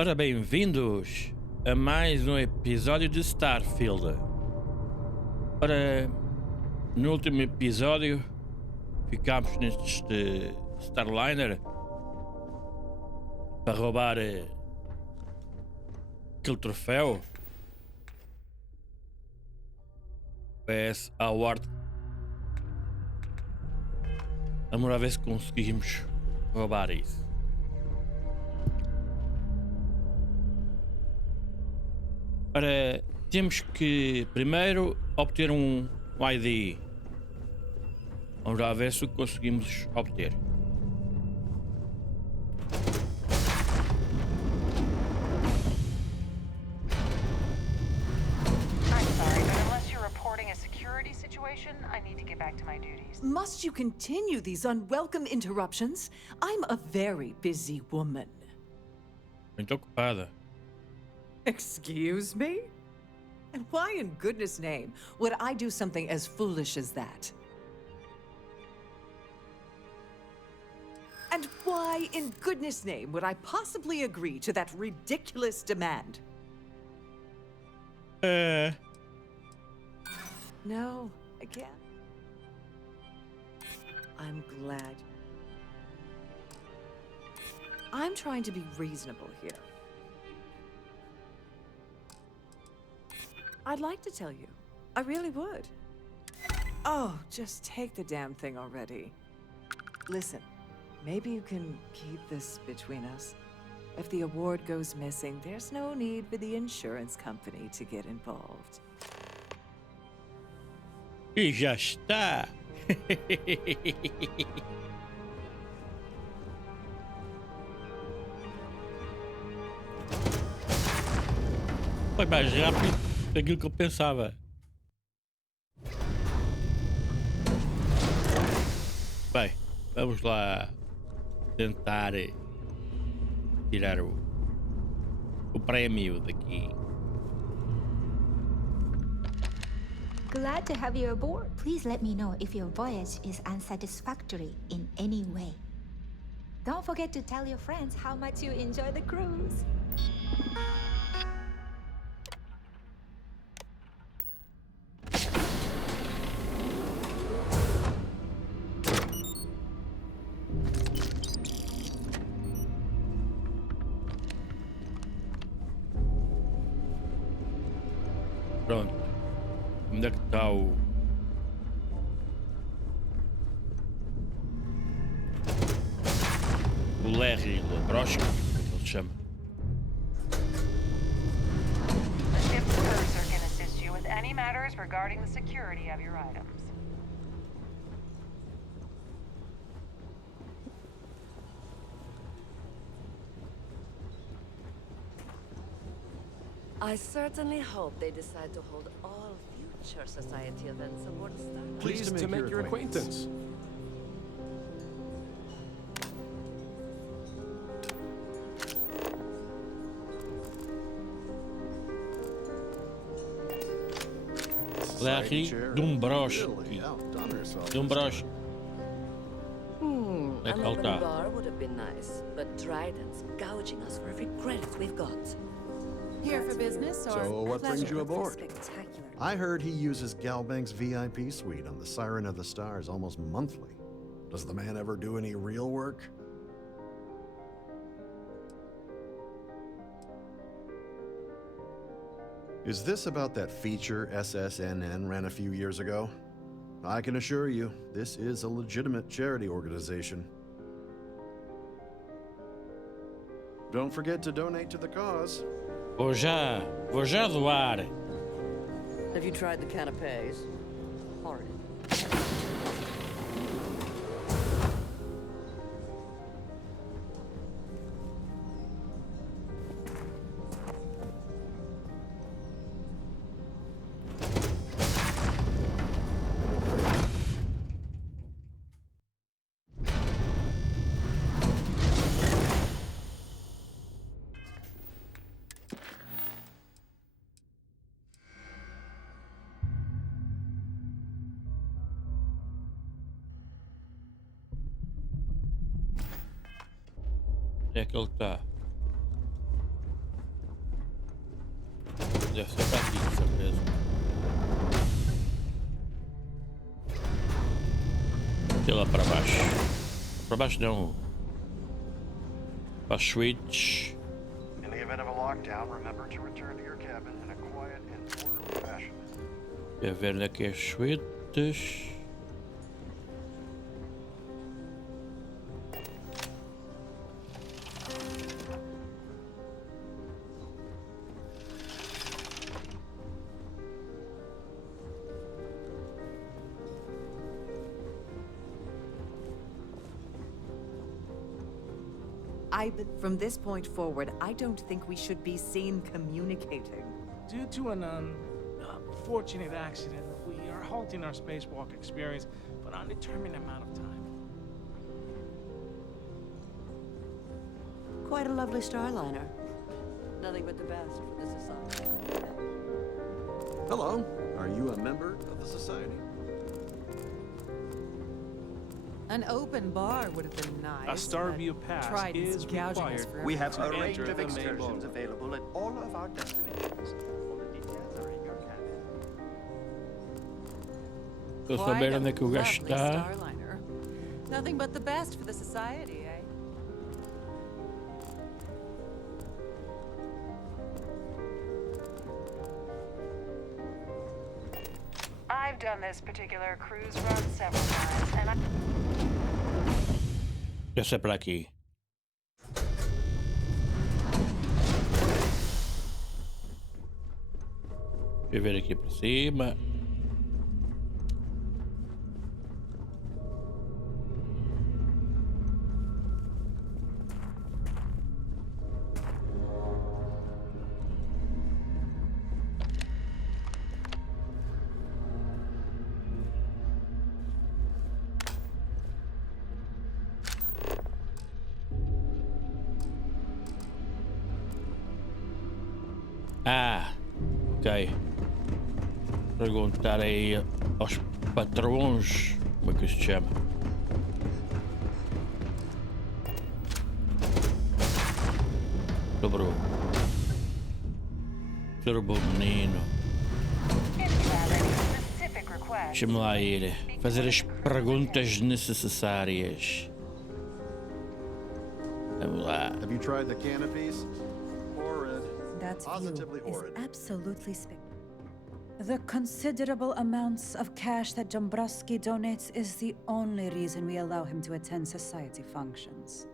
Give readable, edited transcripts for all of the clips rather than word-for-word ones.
Ora, bem-vindos a mais um episódio de Starfield. Ora, no último episódio ficámos neste Starliner para roubar aquele troféu PS Award. Vamos lá ver se conseguimos roubar isso. Ora, temos que primeiro obter um ID. Vamos lá ver se o conseguimos obter. I'm sorry, but unless you're reporting a security situation, I need to get back to my duties. Must you continue these unwelcome interruptions? I'm a very busy woman. Muito ocupada. Excuse me? And why in goodness name would I do something as foolish as that? And why in goodness name would I possibly agree to that ridiculous demand? No, I can't. I'm glad. I'm trying to be reasonable here. I'd like to tell you. I really would. Oh, just take the damn thing already. Listen, maybe you can keep this between us. If the award goes missing, there's no need for the insurance company to get involved. E já está. Foi mais rápido daquilo que eu pensava. Bem, vamos lá tentar tirar o prémio daqui. Glad to have you aboard. Please let me know if your voyage is unsatisfactory in any way. Don't forget to tell your friends how much you enjoy the cruise. Pronto. Onde é que está o Larry Labroska, como é que ele se chama? The ship's purser can assist you with any matters regarding the security of your items. I certainly hope they decide to hold all future society events aboard the Starfield. Pleased to make your acquaintance. Larry Dombroski. Dombroski. An É que ele open está. bar would have been nice, but Trident's gouging us for every credit we've got. Here for business or So what brings you aboard? Spectacular. I heard he uses Galbank's VIP suite on the Siren of the Stars almost monthly. Does the man ever do any real work? Is this about that feature SSNN ran a few years ago? I can assure you, this is a legitimate charity organization. Don't forget to donate to the cause. Vou já doar. Have you tried the canapes? Horrid. Onde é que ele está? deve ser para aqui, com certeza. E lá para baixo. Para baixo não. Para a switch. In the event of a lockdown, remember to return to your cabin in a quiet and orderly fashion. Quer ver onde é que é as switches? From this point forward, I don't think we should be seen communicating. Due to an unfortunate accident, we are halting our spacewalk experience for an undetermined amount of time. Quite a lovely starliner. Nothing but the best for the society. Hello. Are you a member of the society? An open bar would have been A nice. Starview pass Trident's is gouging us required. for We have to a range enter of the main excursions ballroom. available at all of our destinations. All the details are in your cabin. Eu souber onde é que o gajo Lovely está. starliner. Nothing but the best for the society, eh? I've done this particular cruise run several times, and I... Deve ser para aqui. Deixa eu ver aqui para cima. Ah, ok. Perguntar aí aos patrões como é que se chama. Sobre o menino. If you have any specific requests, Deixa-me lá ir fazer as perguntas necessárias. Vamos lá. Have you tried the canopies? Horrid. That view Positively is horrid. absolutely spectacular. The considerable amounts of cash that Dombrowski donates is the only reason we allow him to attend society functions.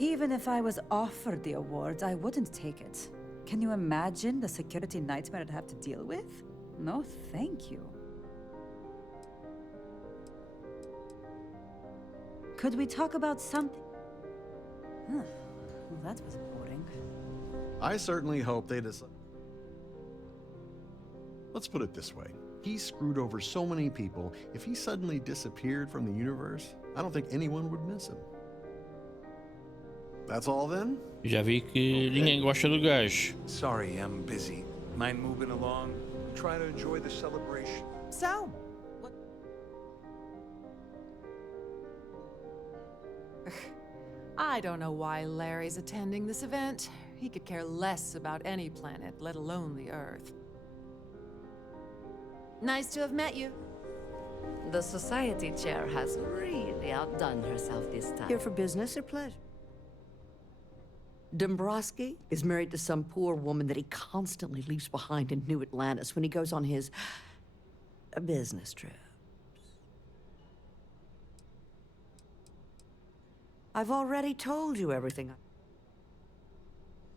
Even if I was offered the award, I wouldn't take it. Can you imagine the security nightmare I'd have to deal with? No, thank you. Could we talk about something? Well, that was boring. I certainly hope they decide. Let's put it this way. He screwed over so many people. If he suddenly disappeared from the universe, I don't think anyone would miss him. That's all then? Já vi que ninguém gosta do gajo. Sorry, I'm busy. Mind moving along? Try to enjoy the celebration. So, what? I don't know why Larry's attending this event. He could care less about any planet, let alone the Earth. Nice to have met you. The society chair has really outdone herself this time. Here for business or pleasure? Dombrowski is married to some poor woman that he constantly leaves behind in New Atlantis when he goes on his business trips. I've already told you everything.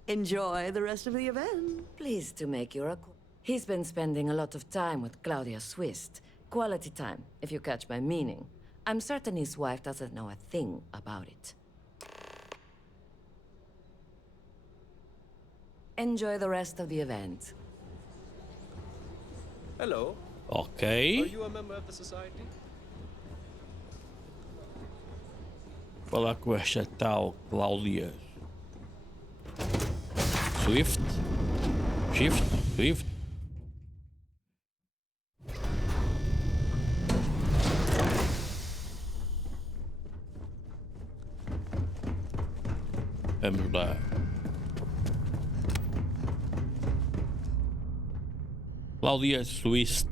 Enjoy the rest of the event. Pleased to make your acquaintance. He's been spending a lot of time with Claudia Swist. Quality time, if you catch my meaning. I'm certain his wife doesn't know a thing about it. Enjoy the rest of the event. Hello. Ok. Are you a member of the society? Falar com esta tal Cláudia. Swift? Shift? Swift? Vamos lá. Claudia Swiss.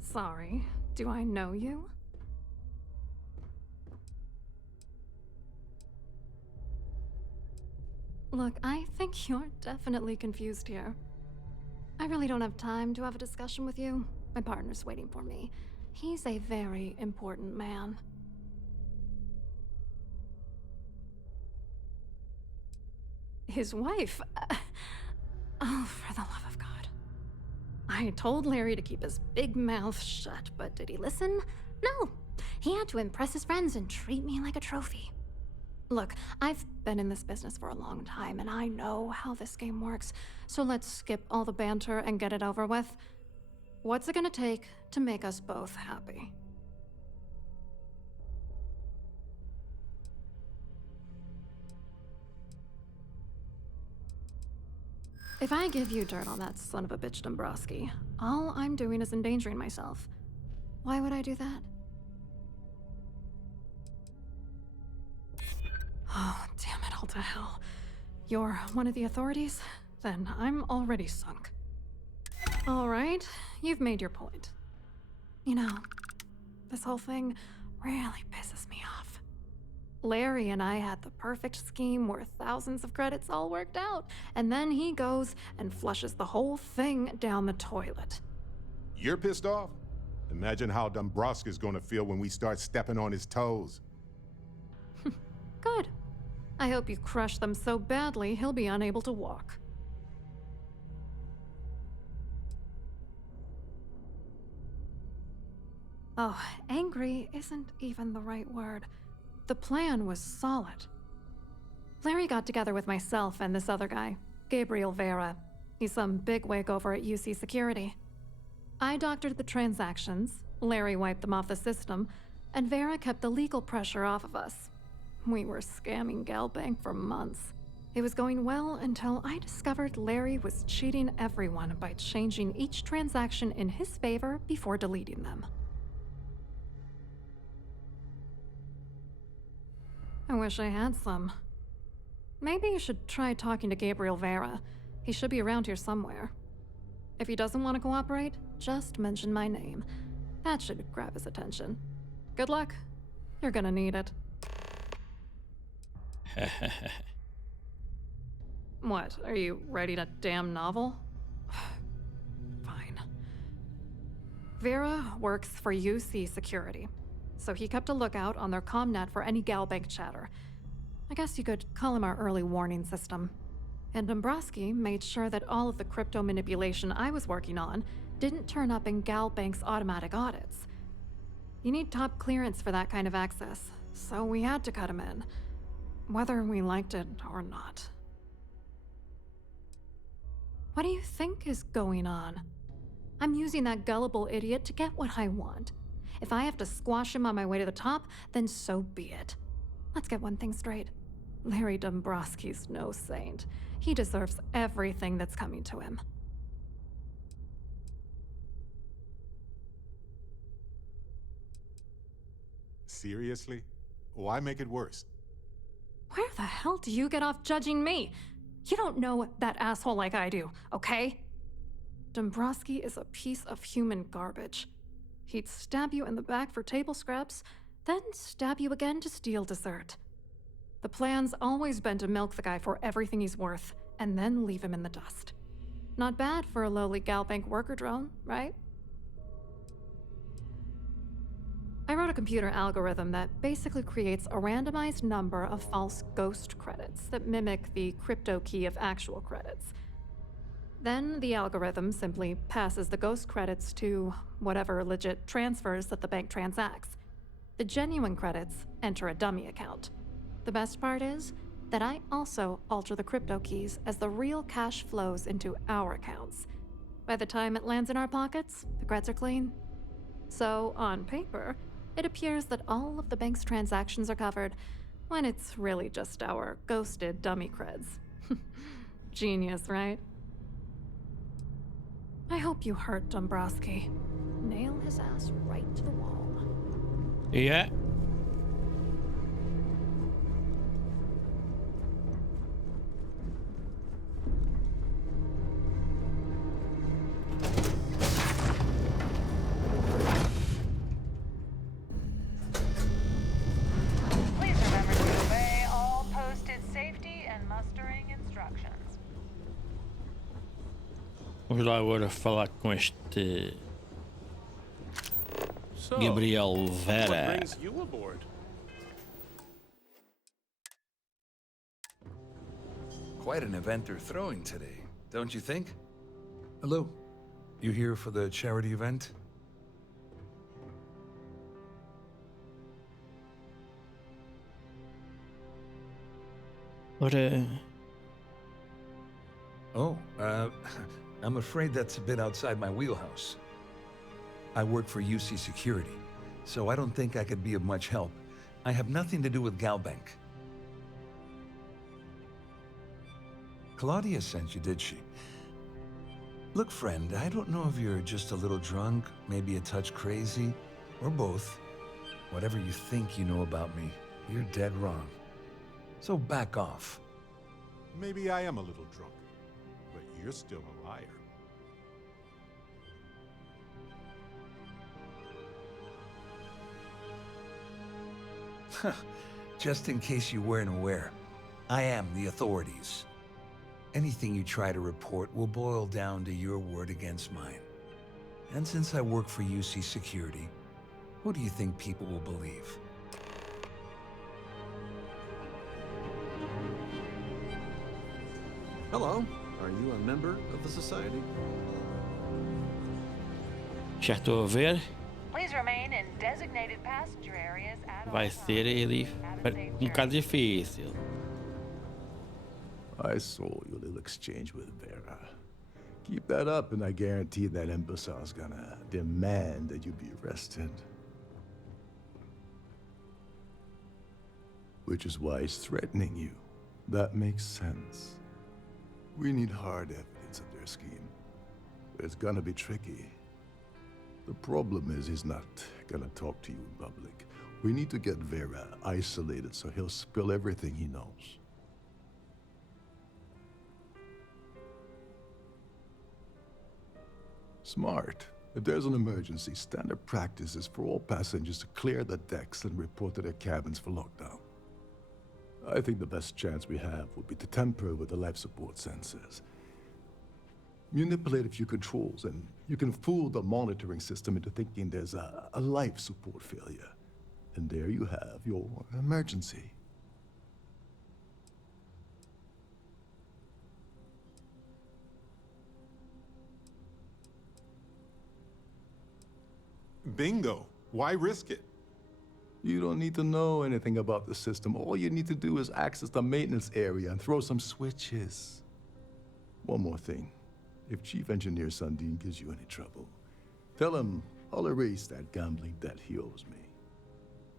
Sorry, do I know you? Look, I think you're definitely confused here. I really don't have time to have a discussion with you. My partner's waiting for me. He's a very important man. His wife? Oh, for the love of God. I told Larry to keep his big mouth shut, but did he listen? No. He had to impress his friends and treat me like a trophy. Look, I've been in this business for a long time, and I know how this game works, so let's skip all the banter and get it over with. What's it gonna take to make us both happy? If I give you dirt on that son of a bitch Dombrowski, all I'm doing is endangering myself. Why would I do that? Oh, damn it all to hell. You're one of the authorities? Then I'm already sunk. All right, you've made your point. You know, this whole thing really pisses me off. Larry and I had the perfect scheme worth thousands of credits all worked out, and then he goes and flushes the whole thing down the toilet. You're pissed off? Imagine how Dombrowski's gonna feel when we start stepping on his toes. Good. I hope you crush them so badly he'll be unable to walk. Oh, angry isn't even the right word. The plan was solid. Larry got together with myself and this other guy, Gabriel Vera. He's some bigwig over at UC Security. I doctored the transactions, Larry wiped them off the system, and Vera kept the legal pressure off of us. We were scamming Galbank for months. It was going well until I discovered Larry was cheating everyone by changing each transaction in his favor before deleting them. I wish I had some. Maybe you should try talking to Gabriel Vera. He should be around here somewhere. If he doesn't want to cooperate, just mention my name. That should grab his attention. Good luck. You're gonna need it. What, are you writing a damn novel? Fine. Vera works for UC Security, so he kept a lookout on their comnet for any Galbank chatter. I guess you could call him our early warning system. And Dombrowski made sure that all of the crypto manipulation I was working on didn't turn up in Galbank's automatic audits. You need top clearance for that kind of access, so we had to cut him in, whether we liked it or not. What do you think is going on? I'm using that gullible idiot to get what I want. If I have to squash him on my way to the top, then so be it. Let's get one thing straight. Larry Dombrowski's no saint. He deserves everything that's coming to him. Seriously? Why make it worse? Where the hell do you get off judging me? You don't know that asshole like I do, okay? Dombrowski is a piece of human garbage. He'd stab you in the back for table scraps, then stab you again to steal dessert. The plan's always been to milk the guy for everything he's worth, and then leave him in the dust. Not bad for a lowly Galbank worker drone, right? I wrote a computer algorithm that basically creates a randomized number of false ghost credits that mimic the crypto key of actual credits. Then the algorithm simply passes the ghost credits to whatever legit transfers that the bank transacts. The genuine credits enter a dummy account. The best part is that I also alter the crypto keys as the real cash flows into our accounts. By the time it lands in our pockets, the creds are clean. So, on paper, it appears that all of the bank's transactions are covered, when it's really just our ghosted dummy creds. Genius, right? I hope you hurt Dombrowski. Nail his ass right to the wall. Yeah. Vamos lá agora falar com este So, Gabriel what Vera. brings you aboard? Quite an event they're throwing today, don't you think? Hello. You here for the charity event? Ora, Oh, I'm afraid that's a bit outside my wheelhouse. I work for UC Security, so I don't think I could be of much help. I have nothing to do with Galbank. Claudia sent you, did she? Look, friend, I don't know if you're just a little drunk, maybe a touch crazy, or both. Whatever you think you know about me, you're dead wrong. So back off. Maybe I am a little drunk, but you're still a liar. Just in case you weren't aware, I am the authorities. Anything you try to report will boil down to your word against mine. And since I work for UC Security, who do you think people will believe? Hello. Are you a member of the society? já estou a ver. Please remain in designated passenger areas at all Vai times. ser ali bocado difícil. I saw your little exchange with Vera. Keep that up, and I guarantee that imbecile's gonna demand that you be arrested. Which is why he's threatening you. That makes sense. We need hard evidence of their scheme. But it's gonna be tricky. The problem is he's not gonna talk to you in public. We need to get Vera isolated so he'll spill everything he knows. Smart. If there's an emergency, standard practice is for all passengers to clear the decks and report to their cabins for lockdown. I think the best chance we have would be to tamper with the life support sensors. Manipulate a few controls, and you can fool the monitoring system into thinking there's a life support failure. And there you have your emergency. Bingo. Why risk it? You don't need to know anything about the system. All you need to do is access the maintenance area and throw some switches. One more thing. If Chief Engineer Sundin gives you any trouble, tell him I'll erase that gambling debt he owes me.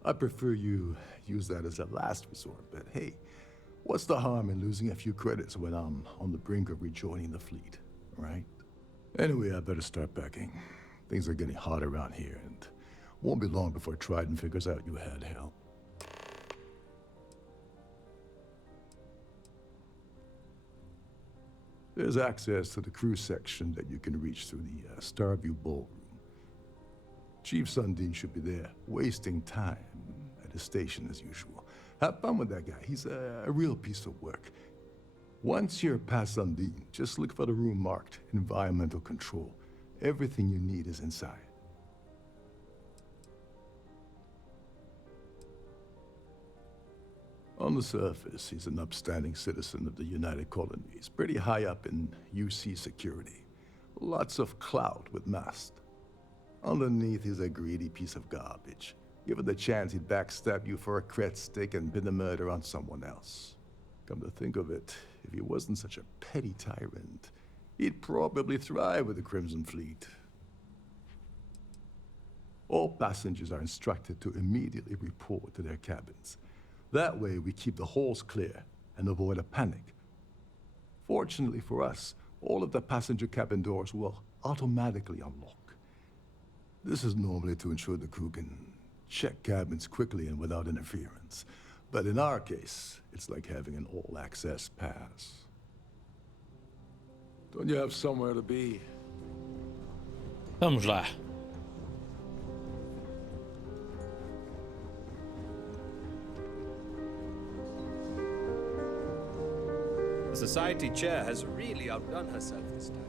I prefer you use that as a last resort, but hey, what's the harm in losing a few credits when I'm on the brink of rejoining the fleet, right? Anyway, I better start packing. Things are getting hot around here, and won't be long before Trident figures out you had help. There's access to the crew section that you can reach through the Starfield ballroom. Chief Sundin should be there, wasting time at his station as usual. Have fun with that guy. He's a real piece of work. Once you're past Sundin, just look for the room marked Environmental Control. Everything you need is inside. On the surface, he's an upstanding citizen of the United Colonies, pretty high up in UC security. Lots of clout with Mast. Underneath, he's a greedy piece of garbage. Given the chance, he'd backstab you for a cred stick and pin the murder on someone else. Come to think of it, if he wasn't such a petty tyrant, he'd probably thrive with the Crimson Fleet. All passengers are instructed to immediately report to their cabins. That way, we keep the halls clear and avoid a panic. Fortunately for us, all of the passenger cabin doors will automatically unlock. This is normally to ensure the crew can check cabins quickly and without interference. But in our case, it's like having an all-access pass. Don't you have somewhere to be? Vamos lá. The Society Chair has really outdone herself this time.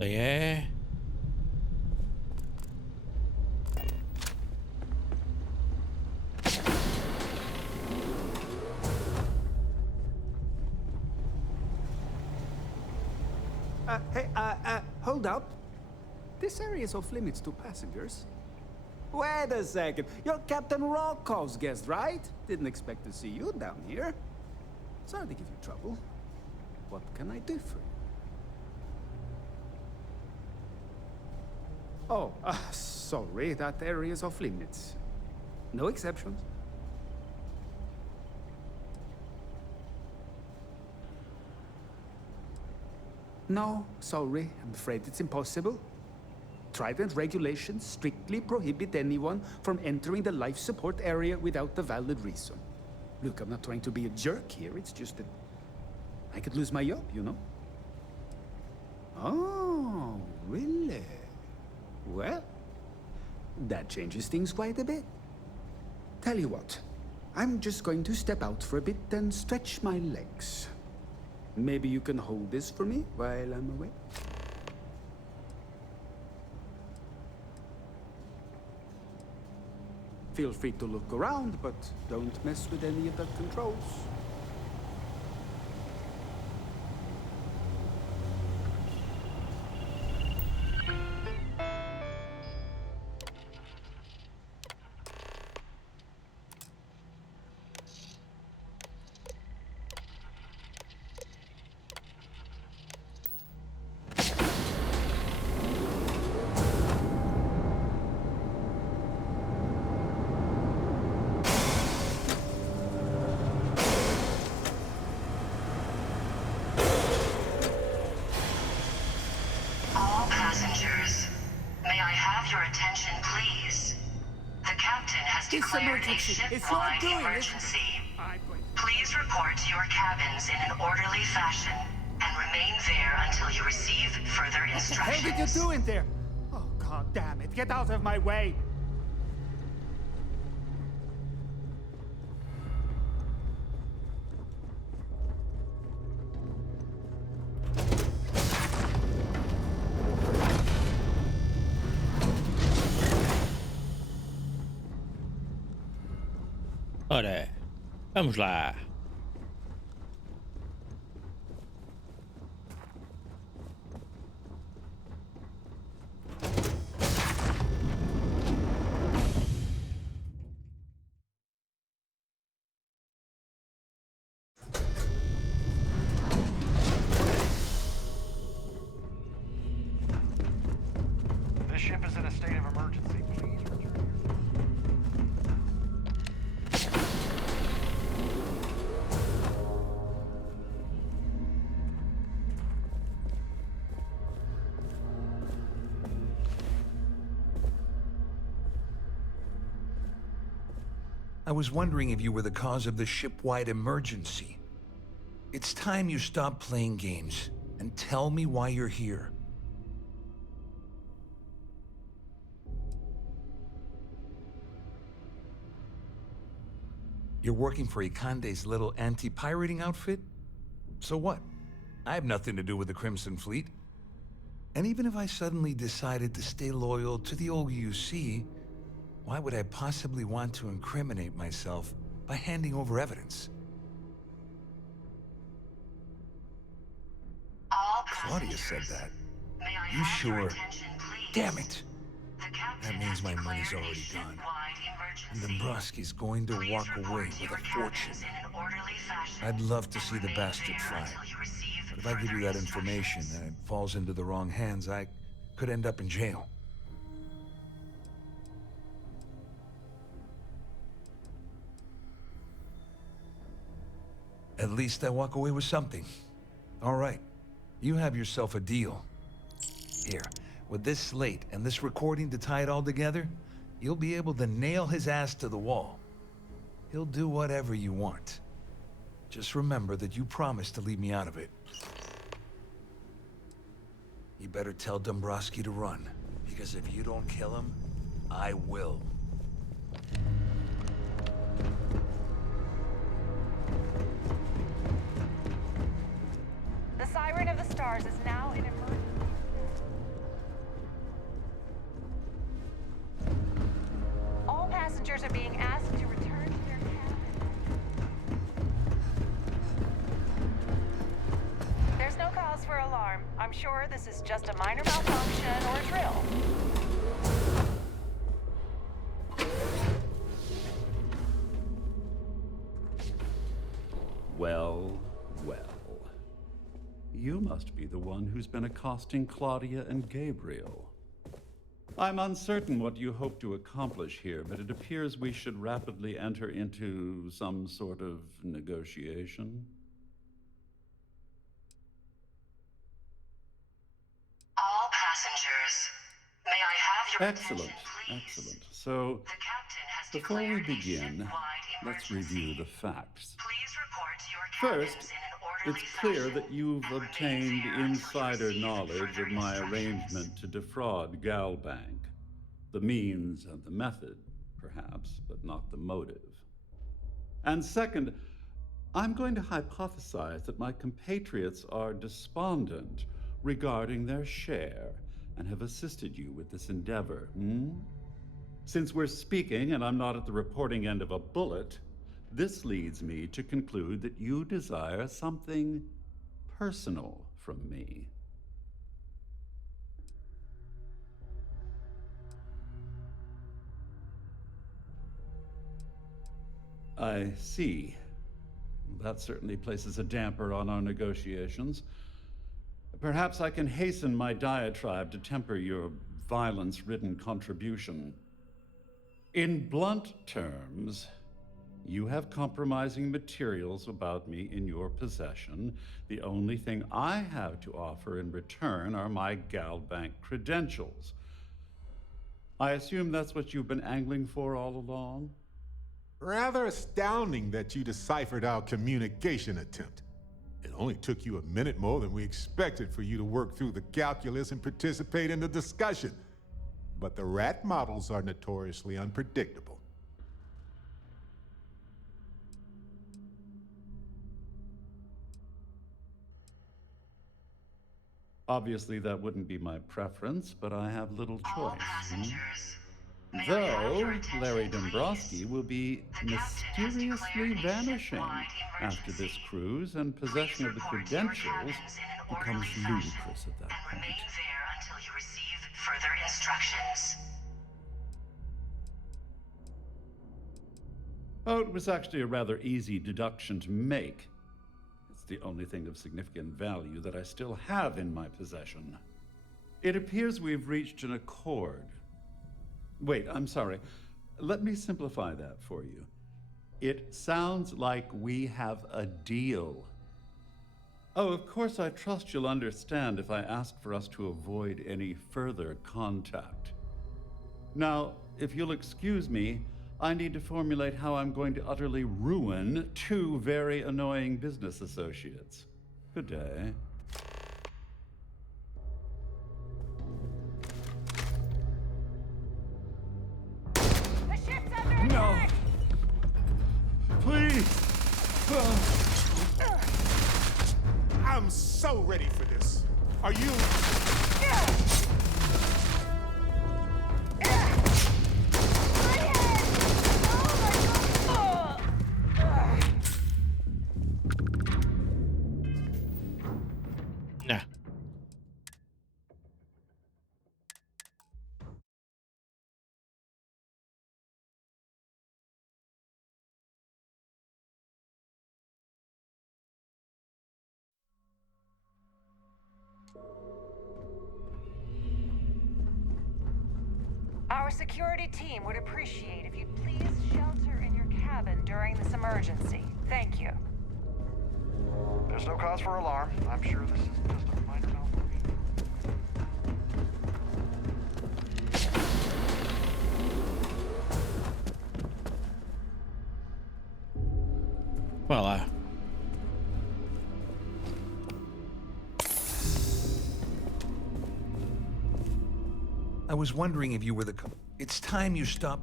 Yeah. Hold up. This area is off limits to passengers. Wait a second. You're Captain Rocco's guest, right? Didn't expect to see you down here. Sorry to give you trouble. What can I do for you? Oh, sorry. That area is off limits. No exceptions. No, sorry. I'm afraid it's impossible. Trident regulations strictly prohibit anyone from entering the life support area without a valid reason. Look, I'm not trying to be a jerk here. It's just that I could lose my job, you know? Oh, really? Well, that changes things quite a bit. Tell you what, I'm just going to step out for a bit and stretch my legs. Maybe you can hold this for me while I'm away? Feel free to look around, but don't mess with any of the controls. All passengers, may I have your attention, please? The captain has declared a ship-wide emergency. Please report to your cabins in an orderly fashion and remain there until you receive further What the instructions. hell did you do in there? Oh, god damn it. Get out of my way. Ora, vamos lá. This ship is in a state of emergency. Please return. I was wondering if you were the cause of the ship-wide emergency. It's time you stop playing games and tell me why you're here. You're working for Ikande's little anti-pirating outfit? So what? I have nothing to do with the Crimson Fleet. And even if I suddenly decided to stay loyal to the old UC, why would I possibly want to incriminate myself by handing over evidence? Claudia said that. You sure? Damn it! That means my money's already gone. And Dombrowski's going to walk away with a fortune. I'd love to see the bastard fly. But if I give you that information and it falls into the wrong hands, I could end up in jail. At least I walk away with something. All right, you have yourself a deal. Here, with this slate and this recording to tie it all together, you'll be able to nail his ass to the wall. He'll do whatever you want. Just remember that you promised to leave me out of it. You better tell Dombrowski to run, because if you don't kill him, I will. The Siren of the Stars is now in emergency. I'm sure this is just a minor malfunction or a drill. Well, well. You must be the one who's been accosting Claudia and Gabriel. I'm uncertain what you hope to accomplish here, but it appears we should rapidly enter into some sort of negotiation. All passengers, may I have your Excellent, attention, please? excellent. So, The captain has before we declared a begin, ship-wide let's emergency. review the facts. Please report to your cabins First, in an orderly it's clear fashion. that you've obtained insider knowledge of my arrangement to defraud Galbank. The means and the method, perhaps, but not the motive. And second, I'm going to hypothesize that my compatriots are despondent regarding their share and have assisted you with this endeavor. Since we're speaking and I'm not at the reporting end of a bullet, this leads me to conclude that you desire something personal from me. I see. That certainly places a damper on our negotiations. Perhaps I can hasten my diatribe to temper your violence-ridden contribution. In blunt terms, you have compromising materials about me in your possession. The only thing I have to offer in return are my Galbank credentials. I assume that's what you've been angling for all along? Rather astounding that you deciphered our communication attempt. It only took you a minute more than we expected for you to work through the calculus and participate in the discussion. But the rat models are notoriously unpredictable. Obviously, that wouldn't be my preference, but I have little All choice. passengers, may I have Though your attention, Larry please? Dombrowski will be The captain has mysteriously declared a vanishing ship-wide after this emergency. cruise, and possession of the Please report to your credentials cabins in an becomes orderly fashion ludicrous at that and point. remain there until you receive further instructions. Oh, it was actually a rather easy deduction to make. It's the only thing of significant value that I still have in my possession. It appears we've reached an accord. Wait, I'm sorry. Let me simplify that for you. It sounds like we have a deal. Oh, of course, I trust you'll understand if I ask for us to avoid any further contact. Now, if you'll excuse me, I need to formulate how I'm going to utterly ruin two very annoying business associates. Good day. The ship's under No! attack! Please! I'm so ready for this. Are you? Nah. Our security team would appreciate if you'd please shelter in your cabin during this emergency. Thank you. There's no cause for alarm. I'm sure this is just a minor malfunction. Well, I was wondering if you were the It's time you stop.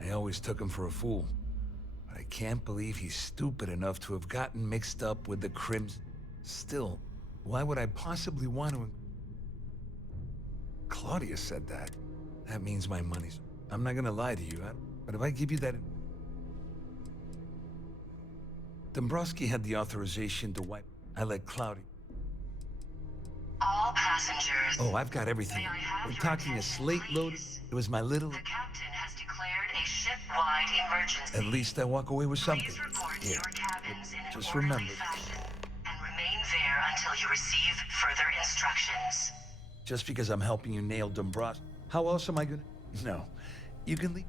I always took him for a fool. But I can't believe he's stupid enough to have gotten mixed up with the Crimson. Still, why would I possibly want to... Claudia said that. That means my money's... I'm not gonna lie to you, but if I give you that... Dombrowski had the authorization to wipe... I let Cloudy... All passengers. Oh, I've got everything. We're talking a slate load. It was my little... The captain has declared a ship-wide emergency. At least I walk away with something. Please report to your cabins in an just orderly remember. fashion and remain there until you receive further instructions. Just because I'm helping you nail Dombrowski, how else am I gonna... No, you can leave.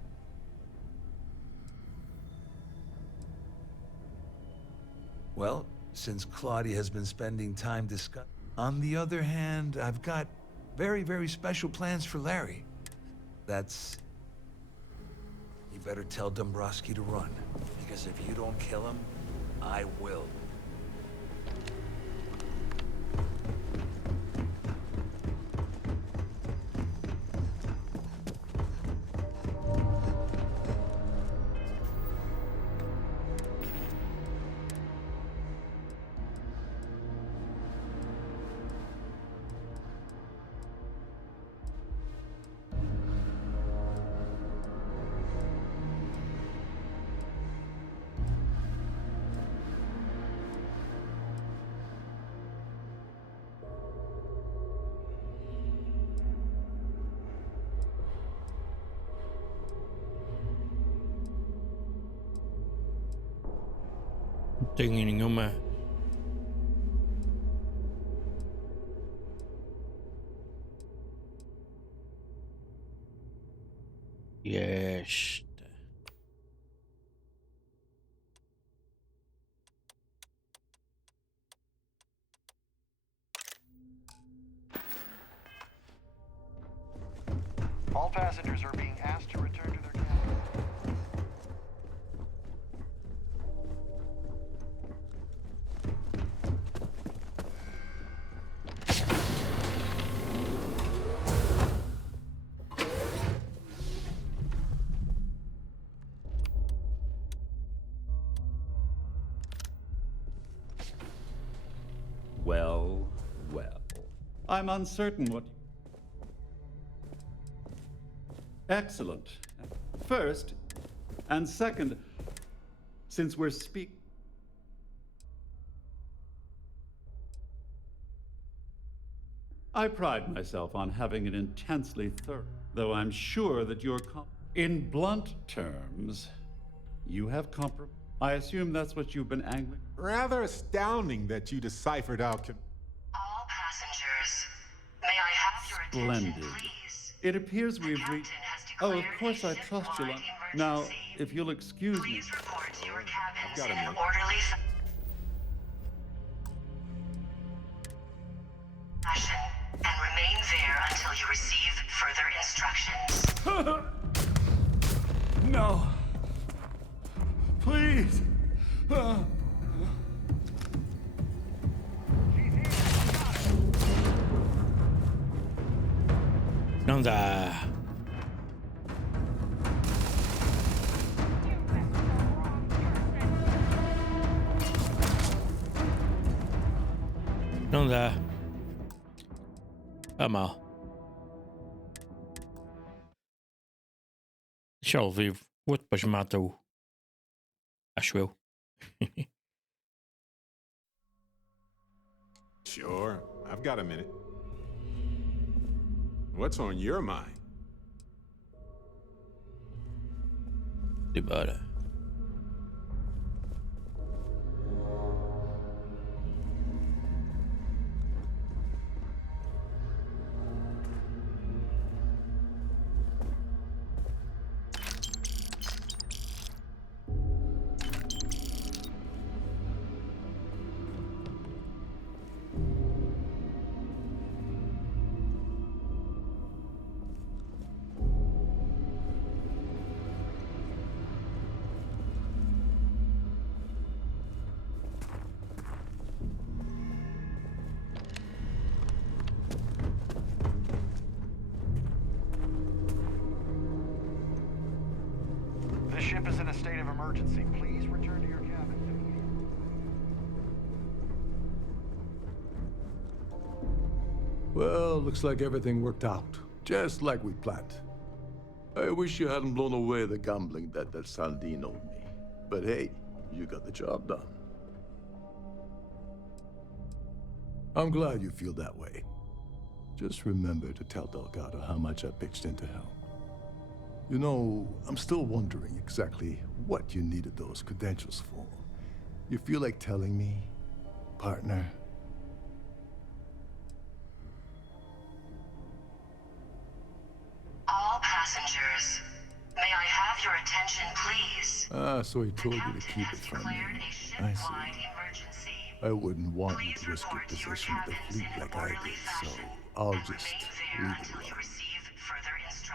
Well, since Claudia has been spending time discussing... On the other hand, I've got very, very special plans for Larry. That's... You better tell Dombrowski to run, because if you don't kill him, I will. Não tenho nenhuma. Esta. All passengers are being asked to return to their cabins. Well, well. I'm uncertain what... Excellent. First, and second, since we're I pride myself on having an intensely thorough, though I'm sure that you're in blunt terms, you have I assume that's what you've been angling. Rather astounding that you deciphered our... All passengers, may I have your attention, Splendid. please? It appears we've reached... Oh, of course I trust you. Now, if you'll excuse me... Please report to your cabins got in a an minute. orderly fashion and remain there until you receive further instructions. No. Please. Não dá. Não dá. Tá mal. Deixa ao vivo. O outro depois mata-o. Acho eu. Sure, I've got a minute. What's on your mind? Simbora. This ship is in a state of emergency. Please return to your cabin. Well, looks like everything worked out, just like we planned. I wish you hadn't blown away the gambling debt that Sandine owed me. But hey, you got the job done. I'm glad you feel that way. Just remember to tell Delgado how much I pitched in to help. You know, I'm still wondering exactly what you needed those credentials for. You feel like telling me, partner? All passengers, may I have your attention, please? So he told you to keep it from me. I see. I wouldn't want you to risk your position with the fleet like I did, so I'll just leave it alone.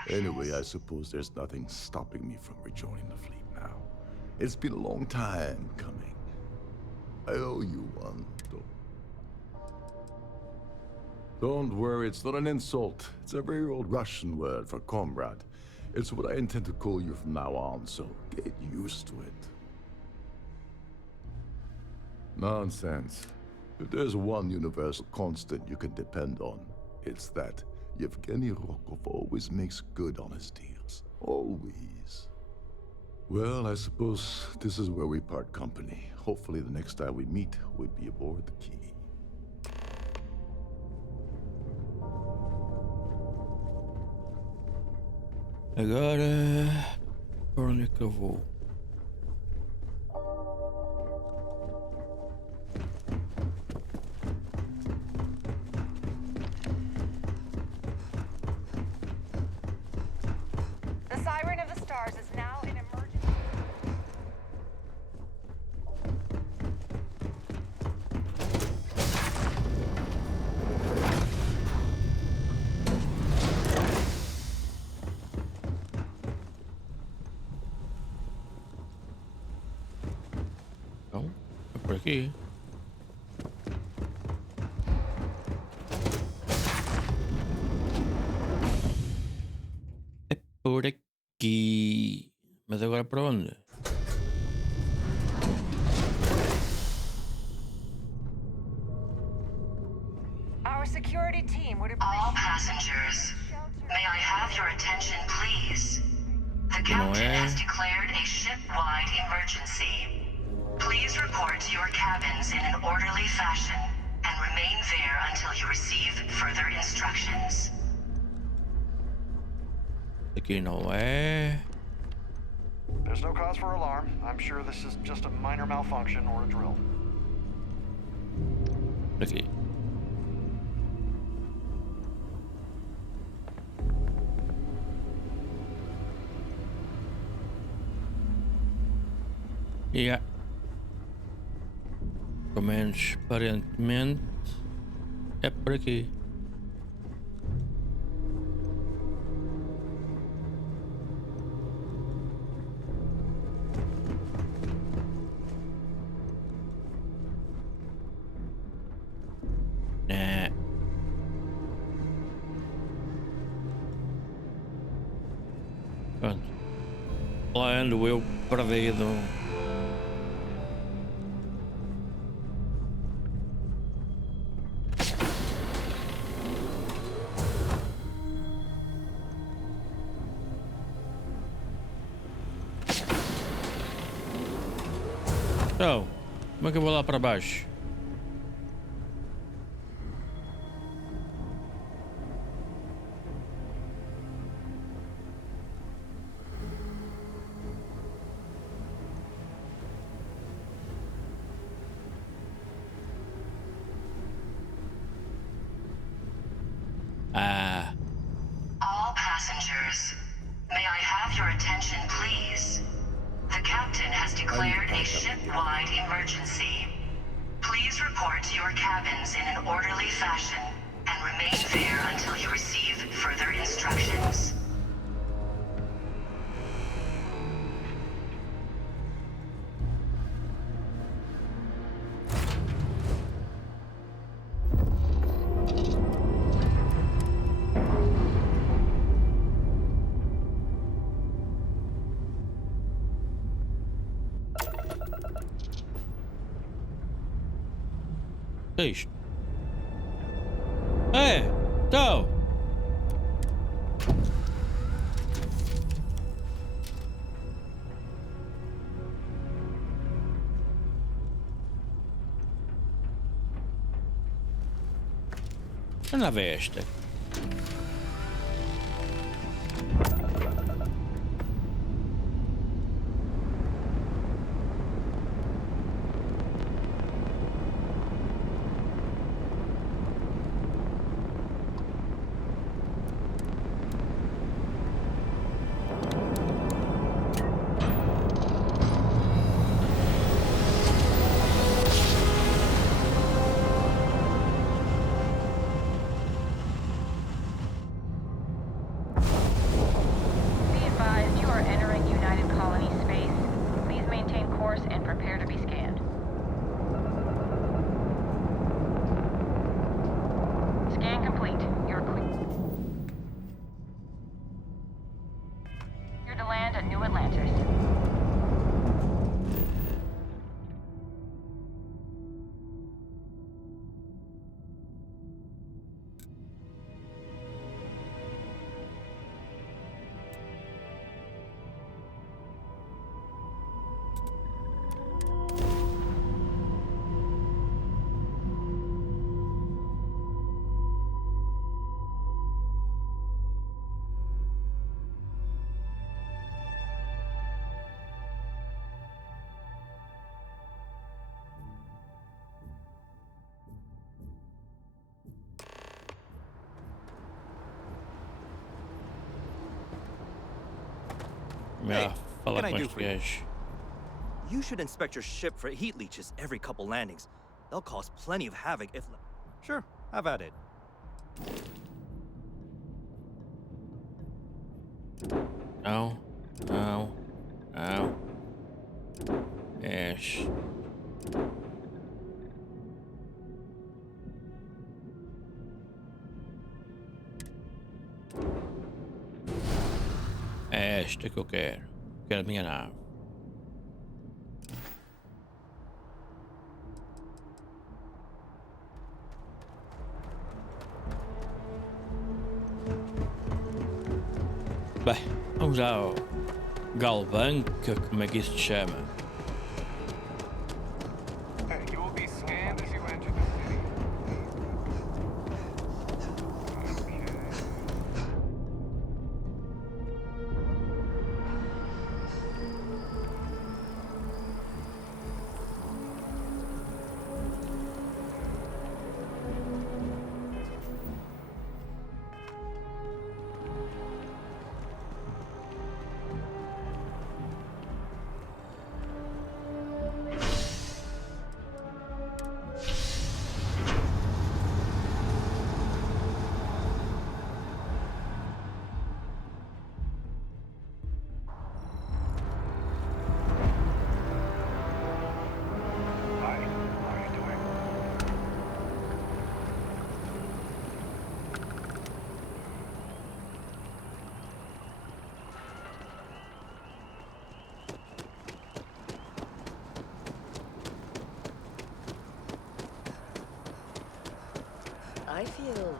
Anyway, I suppose there's nothing stopping me from rejoining the fleet now. It's been a long time coming. I owe you one, though. Don't worry, it's not an insult. It's a very old Russian word for comrade. It's what I intend to call you from now on, so get used to it. Nonsense. If there's one universal constant you can depend on, it's that Yevgeny Rokov always makes good on his deals. Always. Well, I suppose this is where we part company. Hopefully the next time we meet, we'll be aboard the Key. Agora, para onde é que eu vou? The Siren of the Stars is now in emergency. Então, é por aqui. É por aqui. Mas agora para onde? Our security team would All passengers, may I have your attention, please? The captain has declared a ship-wide emergency. Please report to your cabins in an orderly fashion and remain there until you receive further instructions. Aqui não é. There's no cause for alarm. I'm sure this is just a minor malfunction or a drill. Aqui. Yeah. Pelo menos aparentemente é por aqui. Né. Pronto. Lá ando eu perdido. Então, como é que eu vou lá para baixo? Ah, All passengers, may I have your attention, please? The captain has declared a ship-wide emergency. Please report to your cabins in an orderly fashion and remain there until you receive further instructions. que é isto? É, então. Anda a ver esta. Be advised, you are entering United Colony space. Please maintain course and prepare to be scanned. Scan complete. You're clear. You're to land at New Atlantis. Yeah, What fala can I com do este for you? gajo. You should inspect your ship for heat leeches every couple landings. They'll cause plenty of havoc if... Sure, have at it. Não, não, não. Yes. É esta que eu quero. Quero a minha nave. Bem, vamos ao Galbanca, como é que isso se chama? You will be scanned as you enter the city. I feel...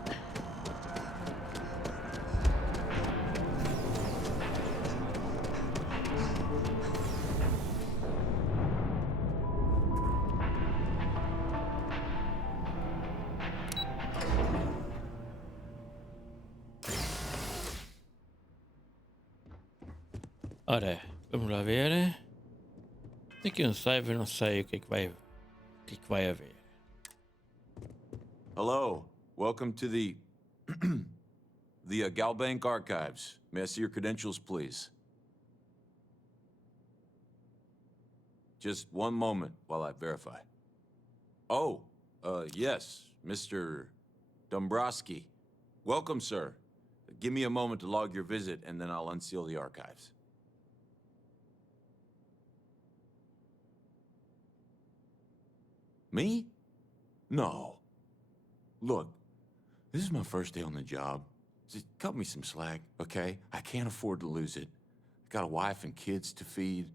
Ora, vamos lá ver. Tem aqui um save, eu não sei o que é que vai haver. Hello, welcome to the Galbank Archives. May I see your credentials, please? Just one moment while I verify. Oh, yes, Mr. Dombrowski. Welcome, sir. Give me a moment to log your visit, and then I'll unseal the archives. Me? No. Look, this is my first day on the job. Just cut me some slack, okay? I can't afford to lose it. I got a wife and kids to feed.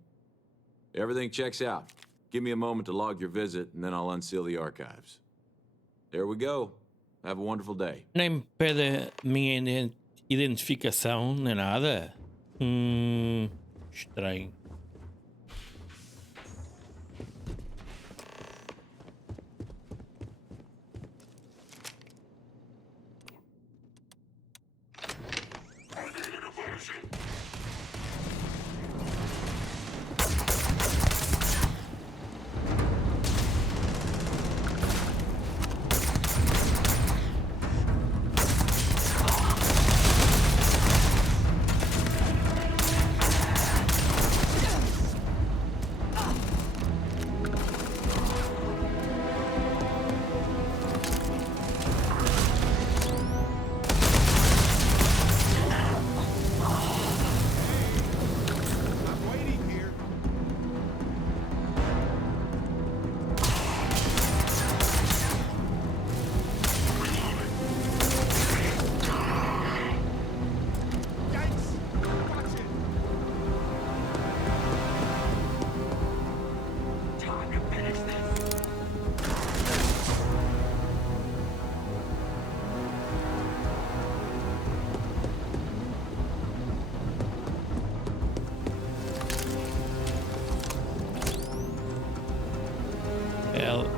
Everything checks out. Give me a moment to log your visit, and then I'll unseal the archives. There we go. Have a wonderful day. Nem me pede a minha identificação, nem nada. Estranho.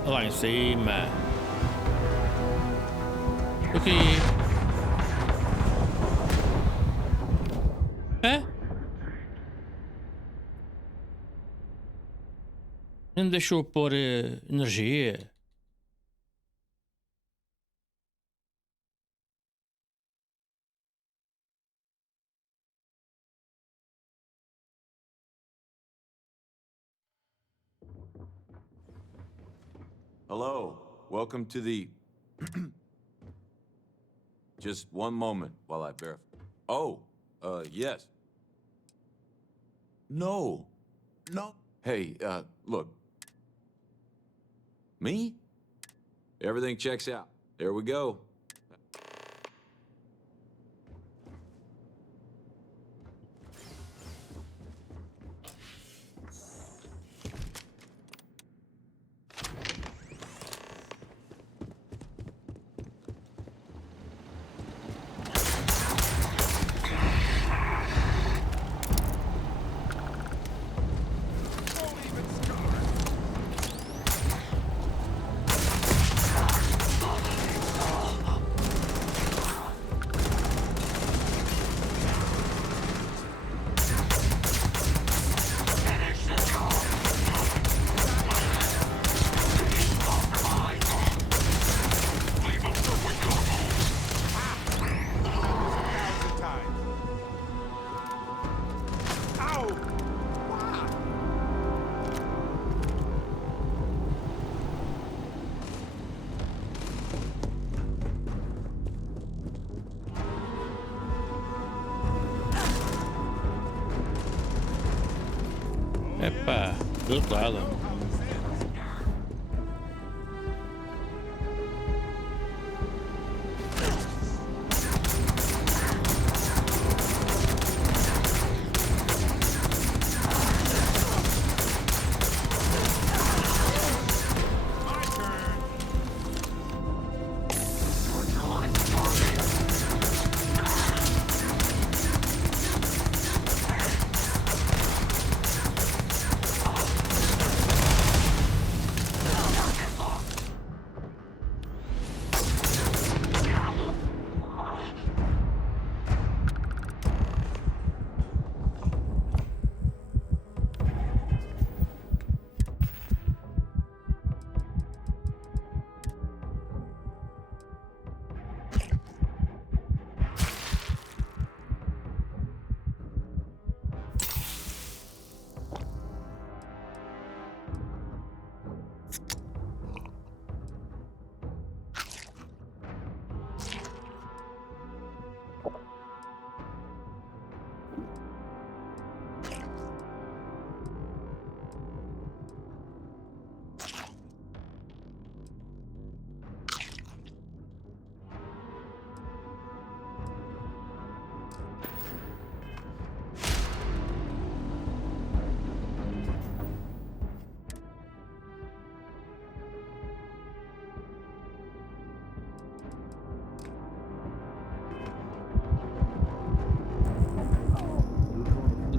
Lá em cima. O que? É? Não deixou pôr energia. Hello, welcome to the... Just one moment while I verify. Oh, yes. No. Hey, look. Me? Everything checks out. There we go. Epa, do outro lado.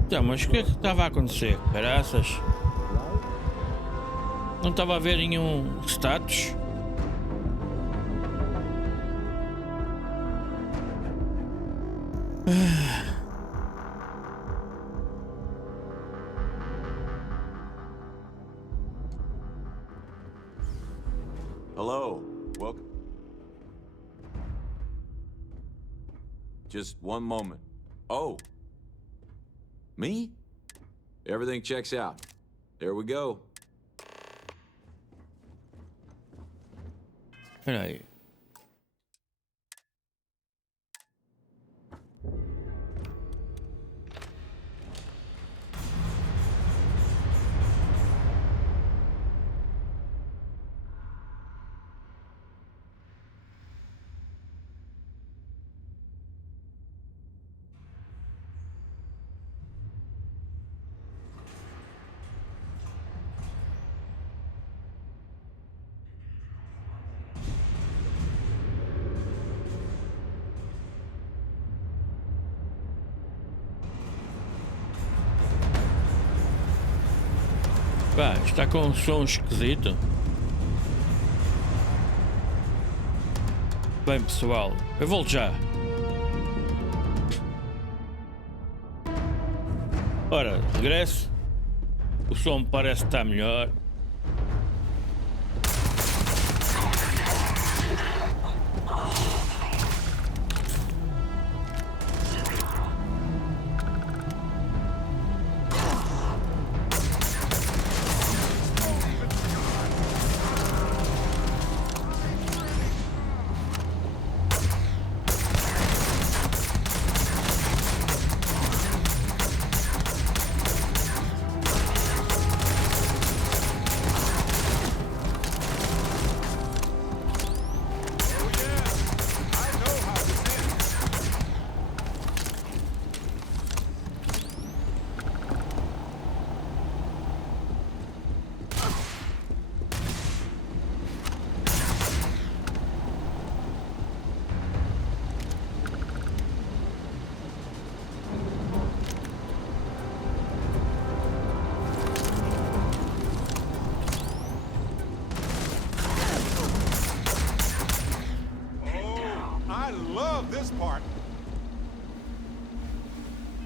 Então, mas o que é que estava a acontecer? Caraças. Não estava a ver nenhum status. just one moment. Oh. Me? Everything checks out. There we go. Peraí. Pá, está com um som esquisito. Bem, pessoal, eu volto já. Ora, regresso. O som parece estar melhor.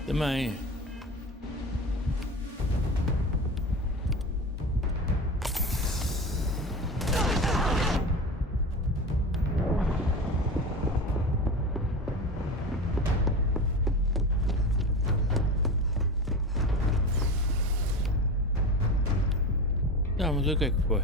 Também. Não, mas o que é que foi?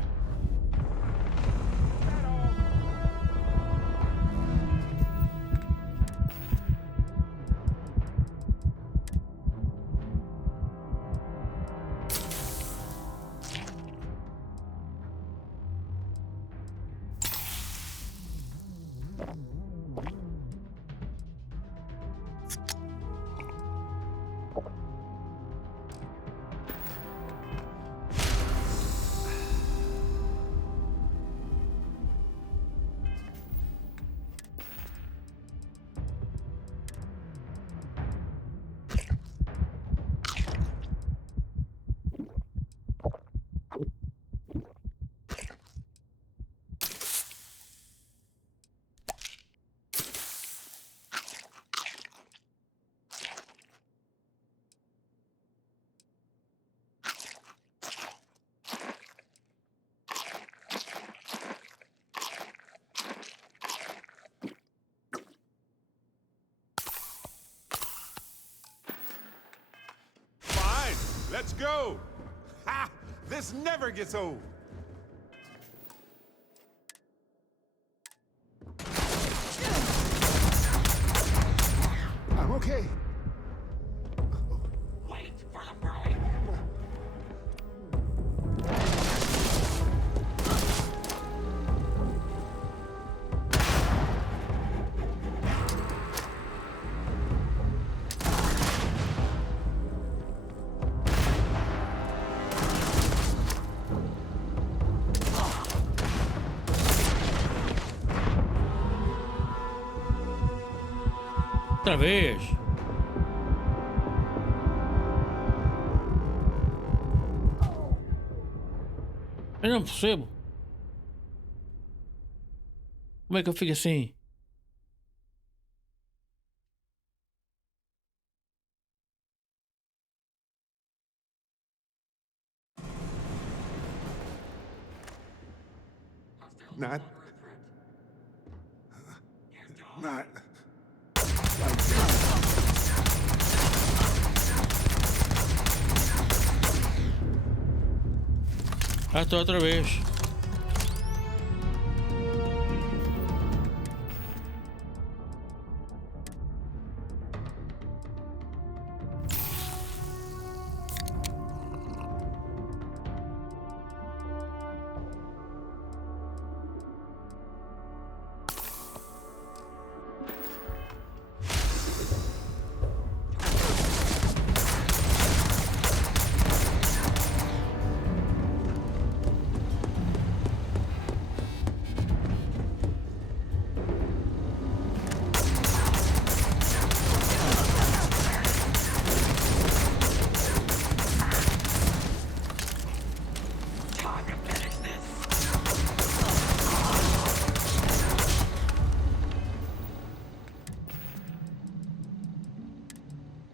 Let's go! Ha! This never gets old! I'm okay. Wait for the bride. Outra vez. Eu não percebo. Como é que eu fico assim? Not. Ah, estou outra vez.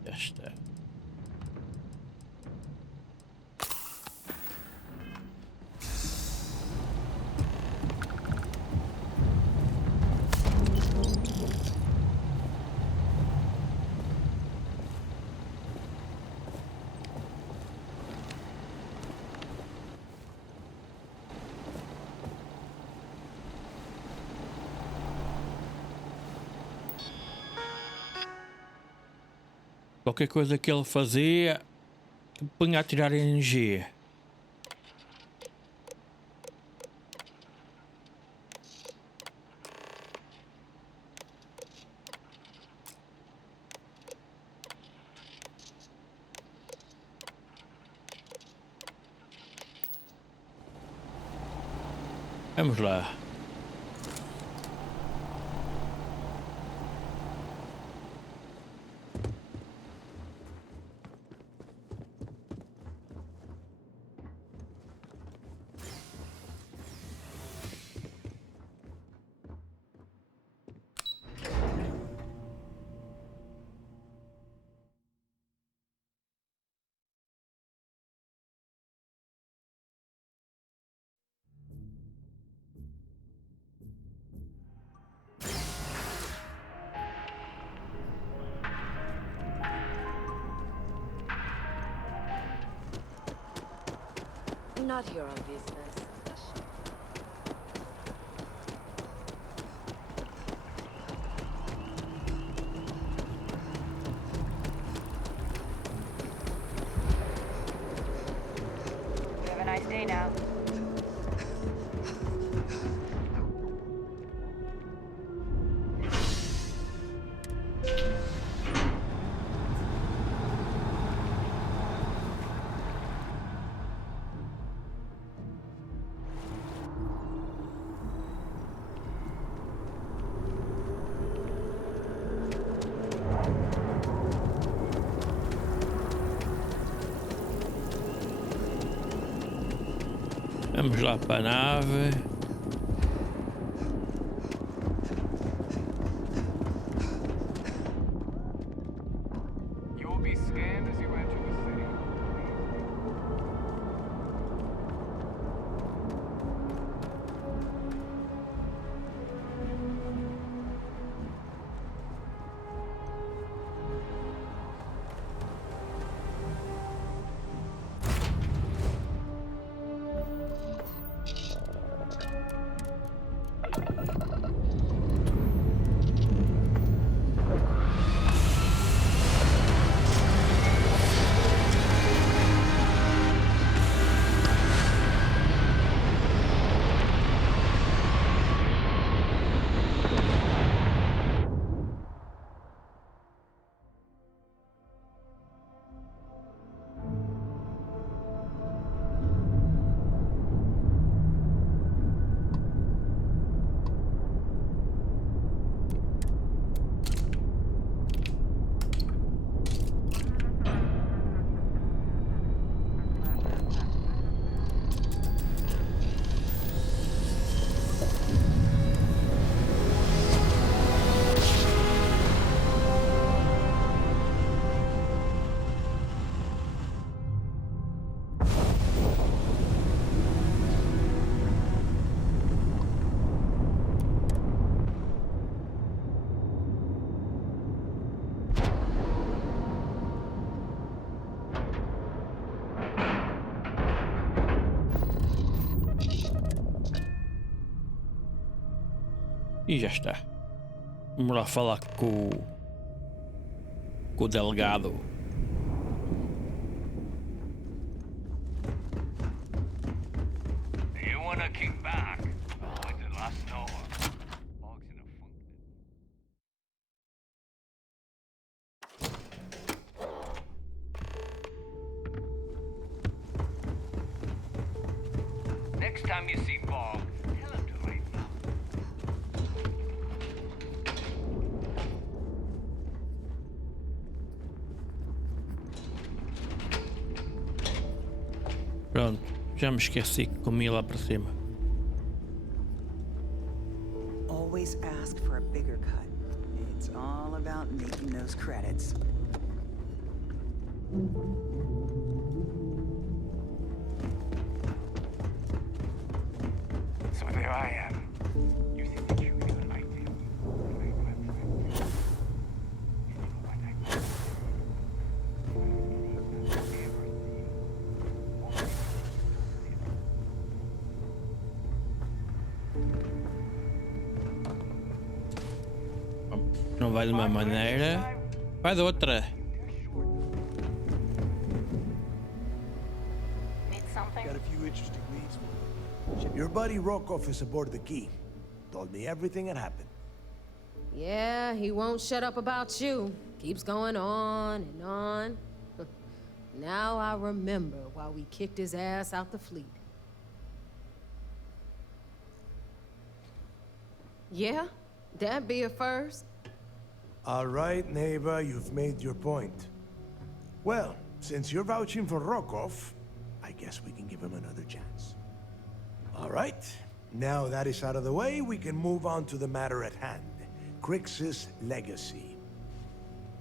Já está. Qualquer coisa que ele fazia, punha a tirar energia. Vamos lá. Not your own business. You have a nice day now. Vamos lá para a nave. You will be scanned as you enter the city. E já está. Vamos lá falar com o delegado. You wanna kick back? Like the last snow. Bugs in a funk. Next time you see Bob, tell him to lighten up. Pronto, já me esqueci que comi lá para cima. Always ask for a bigger cut. It's all about making those credits. So there I am. You think that you knew an idea? Não vai de uma maneira, vai de outra. Got a few interesting leads for you. Your buddy Rokov is aboard the Key. Told me everything that happened. Yeah, he won't shut up about you. Keeps going on and on. Now I remember why we kicked his ass out the fleet. Yeah, that'd be a first. All right, Neva, you've made your point. Well, since you're vouching for Rokov, I guess we can give him another chance. All right, now that is out of the way, we can move on to the matter at hand. Crix's legacy.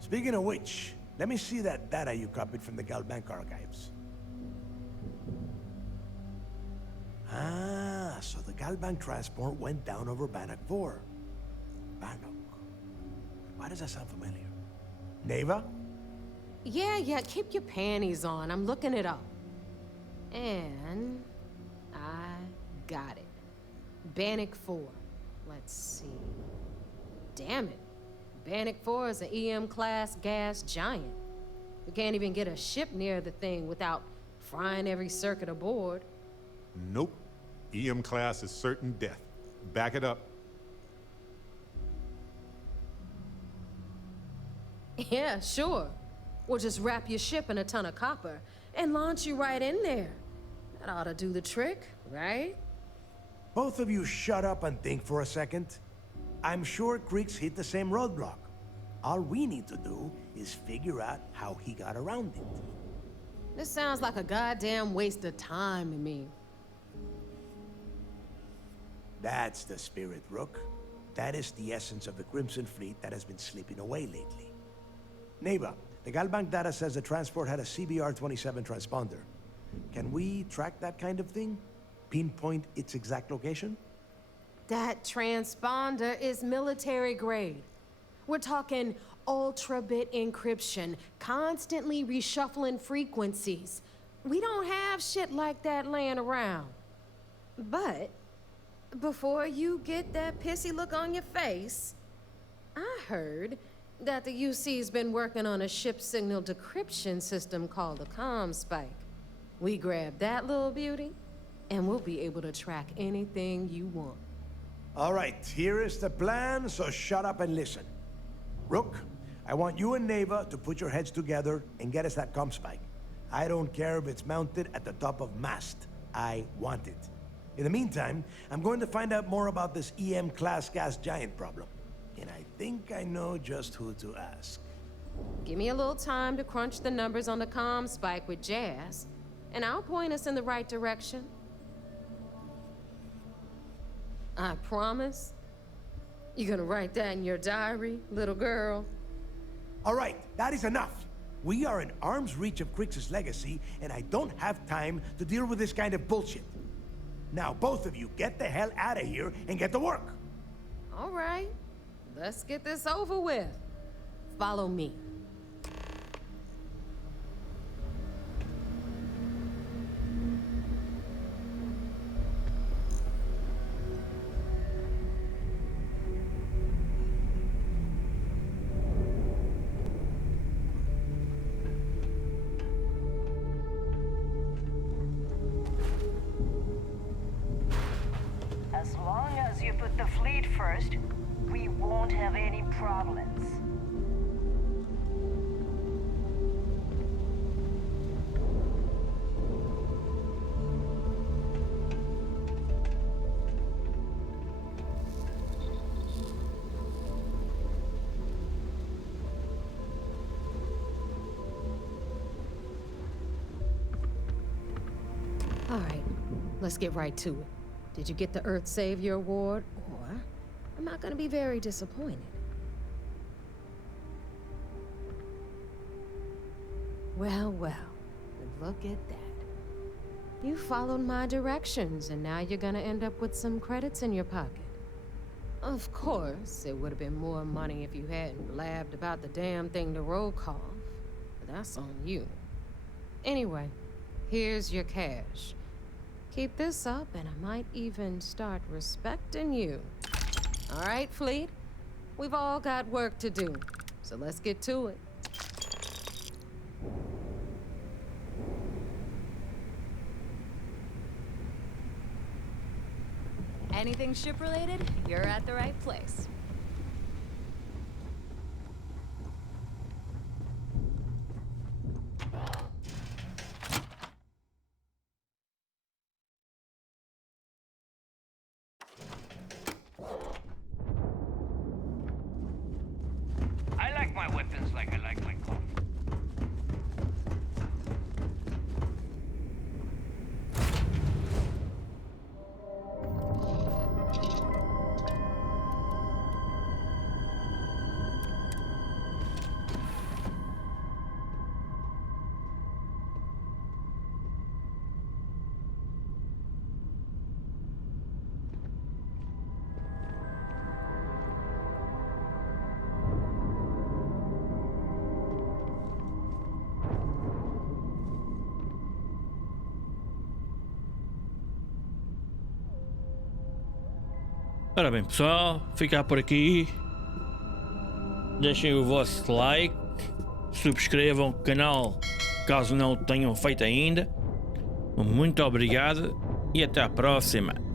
Speaking of which, let me see that data you copied from the Galbank archives. Ah, so the Galbank transport went down over Bannock 4. Bannock. Why does that sound familiar? Neva? Yeah, keep your panties on. I'm looking it up. And I got it. Bannock 4. Let's see. Damn it. Bannock 4 is an EM-class gas giant. We can't even get a ship near the thing without frying every circuit aboard. Nope. EM class is certain death. Back it up. Yeah, sure. We'll just wrap your ship in a ton of copper and launch you right in there. That ought to do the trick, right? Both of you shut up and think for a second. I'm sure Creeks hit the same roadblock. All we need to do is figure out how he got around it. This sounds like a goddamn waste of time to me. That's the spirit, Rook. That is the essence of the Crimson Fleet that has been slipping away lately. Neva, the Galbank data says the transport had a CBR-27 transponder. Can we track that kind of thing? Pinpoint its exact location? That transponder is military grade. We're talking ultra-bit encryption, constantly reshuffling frequencies. We don't have shit like that laying around. But before you get that pissy look on your face, I heard that the UC's been working on a ship signal decryption system called a comm spike. We grab that little beauty, and we'll be able to track anything you want. All right, here is the plan, so shut up and listen. Rook, I want you and Neva to put your heads together and get us that comm spike. I don't care if it's mounted at the top of mast. I want it. In the meantime, I'm going to find out more about this EM-class gas giant problem. And I think I know just who to ask. Give me a little time to crunch the numbers on the comm spike with Jazz, and I'll point us in the right direction. I promise. You gonna write that in your diary, little girl? All right, that is enough. We are in arm's reach of Crix's legacy, and I don't have time to deal with this kind of bullshit. Now, both of you, get the hell out of here and get to work. All right, let's get this over with. Follow me. problems. All right, let's get right to it. Did you get the Earth Savior Award, or am I gonna be very disappointed? Well, look at that. You followed my directions, and now you're gonna end up with some credits in your pocket. Of course, it would have been more money if you hadn't blabbed about the damn thing to roll call, but that's on you. Anyway, here's your cash. Keep this up, and I might even start respecting you. All right, Fleet? We've all got work to do, so let's get to it. Anything ship-related, you're at the right place. I like my weapons like I like my coffee. Ora bem, pessoal, ficar por aqui. Deixem o vosso like, subscrevam o canal caso não o tenham feito ainda. Muito obrigado e até à próxima.